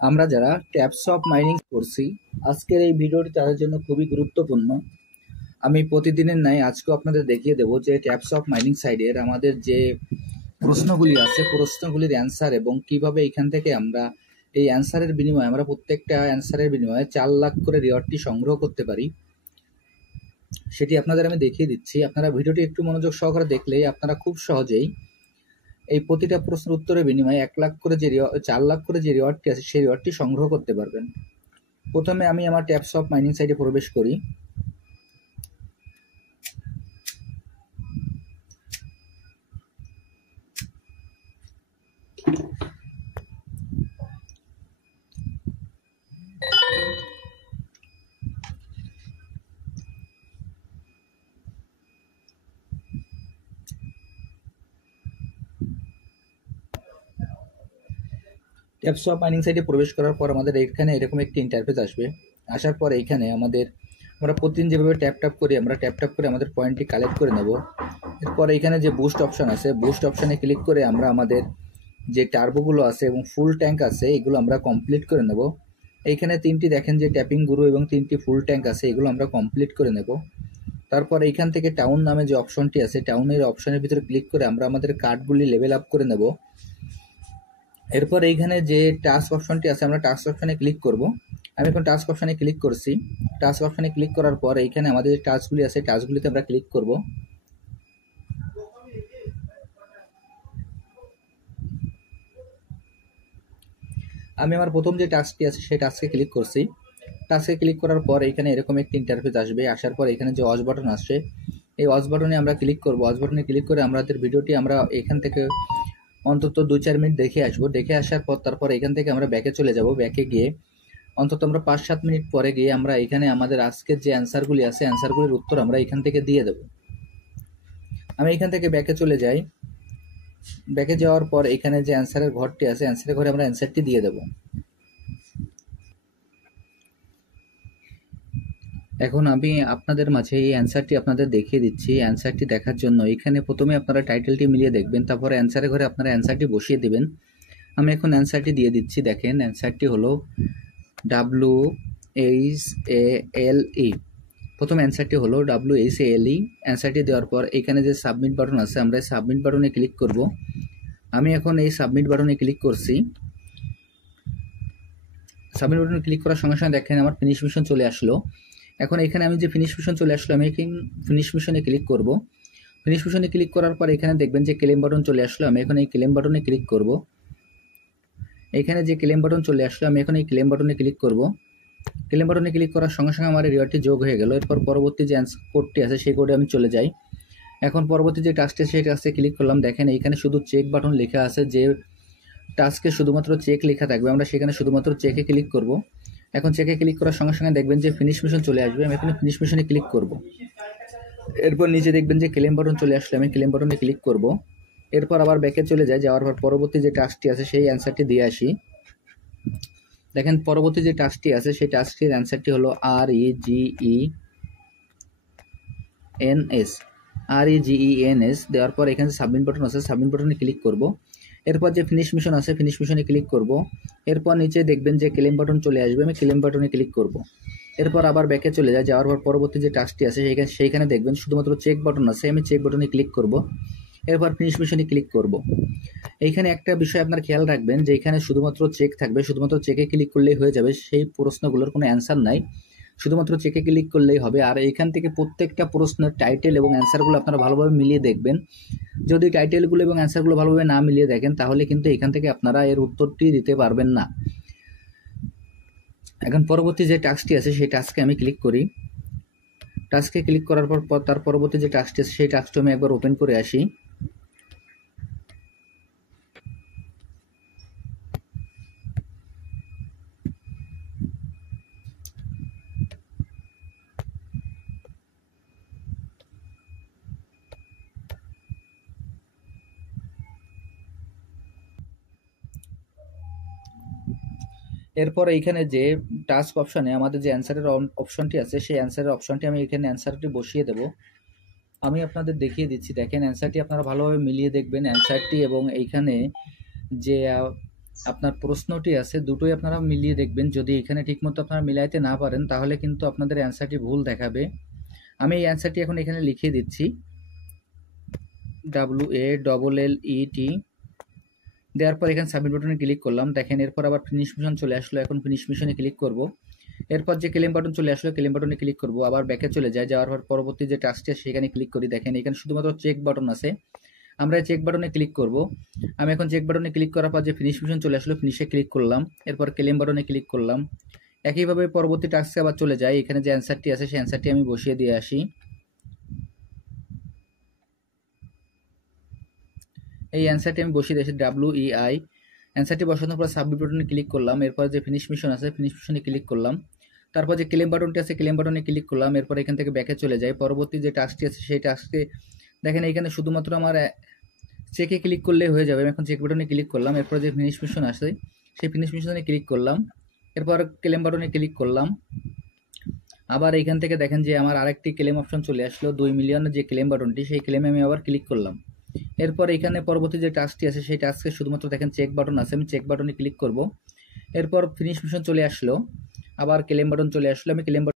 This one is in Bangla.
আমরা যারা ট্যাপস অফ মাইনিং করছি, আজকের এই ভিডিওটি তাদের জন্য খুবই গুরুত্বপূর্ণ। আমি প্রতিদিনের ন্যায় আজকেও আপনাদের দেখিয়ে দেবো যে ট্যাপস অফ মাইনিং সাইডের আমাদের যে প্রশ্নগুলি আছে, প্রশ্নগুলির অ্যান্সার এবং কিভাবে এখান থেকে আমরা এই অ্যান্সারের বিনিময়ে আমরা প্রত্যেকটা অ্যান্সারের বিনিময়ে 4 লাখ করে রিওয়ার্ডটি সংগ্রহ করতে পারি, সেটি আপনাদের আমি দেখিয়ে দিচ্ছি। আপনারা ভিডিওটি একটু মনোযোগ সহকারে দেখলেই আপনারা খুব সহজেই এই প্রতিটা প্রশ্নের উত্তরের বিনিময়ে 1 লাখ করে যে 4 লাখ করে যে রিওয়ার্ডটি আছে সেই রিওয়ার্ডটি সংগ্রহ করতে পারবেন। প্রথমে আমি আমার ট্যাপস অফ মাইনিং সাইটে প্রবেশ করি। ট্যাপস অফ মাইনিং সাইটে প্রবেশ করার পর আমাদের এখানে এরকম একটি ইন্টারফেস আসবে। আসার পর এইখানে আমরা প্রতিদিন যেভাবে ট্যাপ করি, আমরা ট্যাপ করে আমাদের পয়েন্টটি কালেক্ট করে নেব। এরপর এইখানে যে বুস্ট অপশন আছে, বুস্ট অপশনে ক্লিক করে আমরা আমাদের যে টার্বোগুলো আছে এবং ফুল ট্যাঙ্ক আছে এগুলো আমরা কমপ্লিট করে নেব। এইখানে 3টি দেখেন যে ট্যাপিং গুরু এবং 3টি ফুল ট্যাঙ্ক আছে, এগুলো আমরা কমপ্লিট করে নেব। তারপর এইখান থেকে টাউন নামে যে অপশনটি আছে, টাউনের অপশনের ভিতরে ক্লিক করে আমরা আমাদের কার্ডগুলি লেভেল আপ করে নেব। এরপর এইখানে যে টাস্ক অপশনটি আছে, আমরা টাস্ক অপশনে ক্লিক করব। আমি এখন টাস্ক অপশনে ক্লিক করছি। টাস্ক অপশনে ক্লিক করার পর এইখানে আমাদের যে টাস্কগুলি আছে, টাস্কগুলিতে আমরা ক্লিক করব। আমি আমার প্রথম যে টাস্কটি আছে সেই টাস্কে ক্লিক করছি। টাস্কে ক্লিক করার পর এইখানে এরকম একটি ইন্টারফেস আসবে। আসার পর এখানে যে ওয়াচ বাটন আসছে, এই ওয়াচ বাটনে আমরা ক্লিক করব। ওয়াচ বাটনে ক্লিক করে আমাদের ভিডিওটি আমরা এখান থেকে অন্তত 2-4 মিনিট দেখে আসবো। দেখে আসার পর তারপর এখান থেকে আমরা ব্যাকে চলে যাব। ব্যাকে গিয়ে অন্তত আমরা 5-7 মিনিট পরে গিয়ে আমরা এখানে আমাদের আজকের যে অ্যান্সারগুলি আছে, অ্যান্সারগুলির উত্তর আমরা এখান থেকে দিয়ে দেব। আমি এখান থেকে ব্যাকে চলে যাই। ব্যাকে যাওয়ার পর এখানে যে অ্যান্সারের ঘরটি আছে, অ্যান্সারের ঘরে আমরা অ্যান্সারটি দিয়ে দেব। এখন আমি আপনাদের মাঝে এই অ্যান্সারটি আপনাদের দেখিয়ে দিচ্ছি। অ্যান্সারটি দেখার জন্য এখানে প্রথমে আপনারা টাইটেলটি মিলিয়ে দেখবেন, তারপরে অ্যান্সারের ঘরে আপনারা অ্যান্সারটি বসিয়ে দেবেন। আমি এখন অ্যান্সারটি দিয়ে দিচ্ছি। দেখেন অ্যান্সারটি হলো WHALE। প্রথম অ্যান্সারটি হলো WHALE। অ্যান্সারটি দেওয়ার পর এখানে যে সাবমিট বাটন আছে, আমরা সাবমিট বাটনে ক্লিক করব। আমি এখন এই সাবমিট বাটনে ক্লিক করছি। সাবমিট বাটনে ক্লিক করার সঙ্গে সঙ্গে দেখেন আমার ফিনিশ মিশন চলে আসলো। এখন এখানে আমি যে ফিনিশ মিশন চলে আসলো, আমি ফিনিশ মিশনে ক্লিক করব। ফিনিশ মিশনে ক্লিক করার পর এখানে দেখবেন যে ক্লেম বাটন চলে আসলো। আমি এখন এই ক্লেম বাটনে ক্লিক করব। এখানে যে ক্লেম বাটন চলে আসলো, আমি এখন এই ক্লেম বাটনে ক্লিক করব। ক্লেম বাটনে ক্লিক করার সঙ্গে সঙ্গে আমার রিওয়ার্ডটি যোগ হয়ে গেল। এরপর পরবর্তী যে কোডটি আছে সেই কোডে আমি চলে যাই। এখন পরবর্তী যে টাস্কটি সেই টাস্কে ক্লিক করলাম। দেখেন এইখানে শুধু চেক বাটন লেখা আছে, যে টাস্কে শুধুমাত্র চেক লেখা থাকবে, আমরা সেখানে শুধুমাত্র চেকে ক্লিক করব। এখন চেকে ক্লিক করার সঙ্গে সঙ্গে দেখবেন যে ফিনিশ মিশন চলে আসবে। আমি এখানে ফিনিশ মিশনে ক্লিক করব। এরপর নিচে দেখবেন যে ক্লেম বাটন চলে আসলে আমি ক্লেম বাটনে ক্লিক করব। এরপর আবার ব্যাকে চলে যায়। যাওয়ার পর পরবর্তী যে টাস্কটি আছে সেই অ্যান্সারটি দিয়ে আসি। দেখেন পরবর্তী যে টাস্কটি আছে সেই টাস্কটির অ্যান্সারটি হলো REGENS। দেওয়ার পর এখানে সাবমিট বাটন আছে, সাবমিট বাটনে ক্লিক করব। এরপর যে ফিনিশ মিশন আছে ফিনিশ মিশনে ক্লিক করব। এরপর নিচে দেখবেন যে ক্লেম বাটন চলে আসবে, আমি ক্লেম বাটনে ক্লিক করব। এরপর আবার ব্যাকে চলে যায়। যাওয়ার পর পরবর্তী যে টাস্কটি আছে সেইখানে দেখবেন শুধুমাত্র চেক বাটন আছে, আমি চেক বাটনে ক্লিক করব। এরপর ফিনিশ মিশনে ক্লিক করব। এইখানে একটা বিষয় আপনার খেয়াল রাখবেন যে এখানে শুধুমাত্র চেক থাকবে, শুধুমাত্র চেকে ক্লিক করলেই হয়ে যাবে। সেই প্রশ্নগুলোর কোনো অ্যান্সার নাই, শুধুমাত্র চেকে ক্লিক করলেই হবে। আর এইখান থেকে প্রত্যেকটা প্রশ্নের টাইটেল এবং অ্যান্সারগুলো আপনারা ভালোভাবে মিলিয়ে দেখবেন। যদি টাইটেলগুলো এবং অ্যান্সারগুলো ভালোভাবে না মিলিয়ে দেখেন তাহলে কিন্তু এখান থেকে আপনারা এর উত্তরটি দিতে পারবেন না। এখন পরবর্তী যে টাস্কটি আছে সেই টাস্কে আমি ক্লিক করি। টাস্কে ক্লিক করার পর তার পরবর্তী যে টাস্কটি আছে সেই টাস্কটি আমি একবার ওপেন করে আসি। এরপর এইখানে যে টাস্ক অপশনে আমাদের যে অ্যান্সারের অপশনটি আছে সেই অ্যান্সারের অপশনটি আমি এখানে অ্যান্সারটি বসিয়ে দেব। আমি আপনাদের দেখিয়ে দিচ্ছি। দেখেন অ্যান্সারটি আপনারা ভালোভাবে মিলিয়ে দেখবেন অ্যান্সারটি এবং এইখানে যে আপনার প্রশ্নটি আছে দুটোই আপনারা মিলিয়ে দেখবেন। যদি এখানে ঠিকমতো আপনারা মিলাইতে না পারেন তাহলে কিন্তু আপনাদের অ্যান্সারটি ভুল দেখাবে। আমি এই অ্যান্সারটি এখন এখানে লিখিয়ে দিচ্ছি, WALLET। দেওয়ার পর এখানে সাবমিট বাটনে ক্লিক করলাম। দেখেন এরপর আবার ফিনিশ মিশন চলে আসলো। এখন ফিনিশ মিশনে ক্লিক করব। এরপর যে ক্লেম বাটন চলে আসলো, ক্লেম বাটনে ক্লিক করব। আবার ব্যাকে চলে যায়, যাওয়ার পর পরবর্তী যে টাস্কটি আছে সেখানে ক্লিক করি। দেখেন এখানে শুধুমাত্র চেক বাটন আছে, আমরা চেক বাটনে ক্লিক করব। আমি এখন চেক বাটনে ক্লিক করার পর যে ফিনিশ মিশন চলে আসলো, ফিনিশে ক্লিক করলাম। এরপর ক্লেম বাটনে ক্লিক করলাম। একইভাবে পরবর্তী টাস্কে আবার চলে যায়। এখানে যে অ্যান্সারটি আছে সেই অ্যান্সারটি আমি বসিয়ে দিয়ে আসি। এই অ্যান্সারটি আমি বসিয়ে দিয়েছি, WEI। অ্যান্সারটি বসানোর পর সাবমিট বাটনে ক্লিক করলাম। এরপর যে ফিনিশ মিশন আছে ফিনিশ মিশনে ক্লিক করলাম। তারপর যে ক্লেম বাটনটি আছে ক্লেম বাটনে ক্লিক করলাম। এরপর এখান থেকে ব্যাকে চলে যায়। পরবর্তী যে টাস্কটি আছে সেই টাস্কে দেখেন এখানে শুধুমাত্র আমার চেকে ক্লিক করলে হয়ে যাবে। আমি এখন চেক বাটনে ক্লিক করলাম। এরপর যে ফিনিশ মিশন আছে সেই ফিনিশ মিশনে ক্লিক করলাম। এরপর ক্লেম বাটনে ক্লিক করলাম। আবার এইখান থেকে দেখেন যে আমার আরেকটি ক্লেম অপশন চলে আসলো, 2 মিলিয়নের যে ক্লেম বাটনটি সেই ক্লেমে আমি আবার ক্লিক করলাম। এরপর এখানে পরবর্তী যে টাস্কটি আছে সেই টাস্কে শুধুমাত্র দেখেন চেক বাটন আছে, আমি চেক বাটনে ক্লিক করব। এরপর ফিনিশ মিশন চলে আসলো, আবার ক্লেম বাটন চলে আসলো, আমি ক্লেম